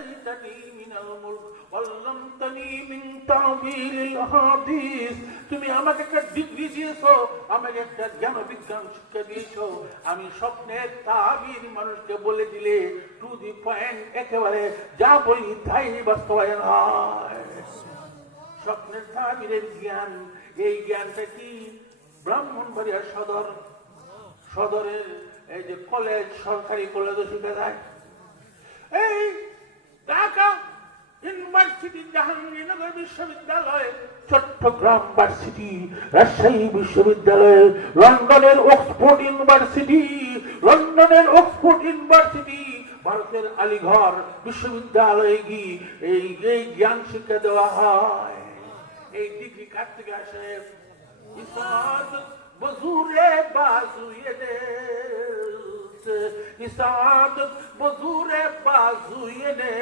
آتيتني من الملك وعلمتني من تعبير الأحاديث তুমি আমাকে একটা ডিগ্রি দিয়েছো, আমাকে একটা জ্ঞান বিজ্ঞান শিক্ষা দিয়েছো, আমি স্বপ্নের তাবির মানুষকে বলে দিলে টু দি পয়েন্ট, একেবারে যা বলি তাই বাস্তবায়ন হয়। স্বপ্নের তাবিরের জ্ঞান, এই জ্ঞানটা কি ব্রাহ্মণবাড়িয়া সদরের এই যে কলেজ, সরকারি কলেজে শিখে যায়। এই ঢাকা ইউনিভার্সিটি, জাহাঙ্গীরনগর বিশ্ববিদ্যালয়, চট্টগ্রাম ভার্সিটি, রাজশাহী বিশ্ববিদ্যালয়, লন্ডনের অক্সফোর্ড ইউনিভার্সিটি, ভারতের আলিগড় বিশ্ববিদ্যালয়ে গিয়ে এই জ্ঞান শিক্ষা দেওয়া হয়। এই ডিগ্রি কার থেকে আসে? ইসাদ বজুরে বাজুয়ে দে, ইসাদ বজুরে বাজুয়ে দে,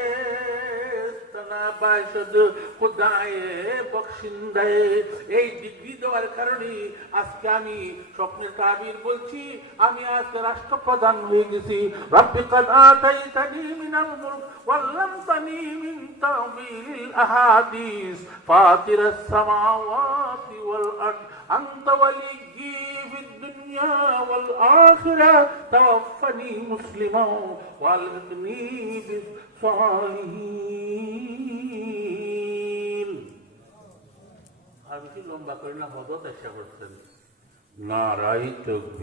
এই ডিগ্রি দেওয়ার কারণে আজকে আমি স্বপ্নের তাবির বলছি, আমি আজকে রাষ্ট্রপ্রধান হয়ে গেছি। রব্বি কাদ আতাইতানি মিনাল মুলক ওয়াল্লামতানি মিন তাওয়িলিল আহাদিস ফাতিরাস সামাওয়াতি ওয়াল আরদ আনতা ওয়ালিয়্যি ফিদ দুনিয়া ওয়াল আখিরা তাওয়াফফানি মুসলিমান ওয়া আলহিকনি বিস সালিহিন। আর বেশি লম্বা করে না, হজরত চেষ্টা করছেন। নারাই তাকবীর।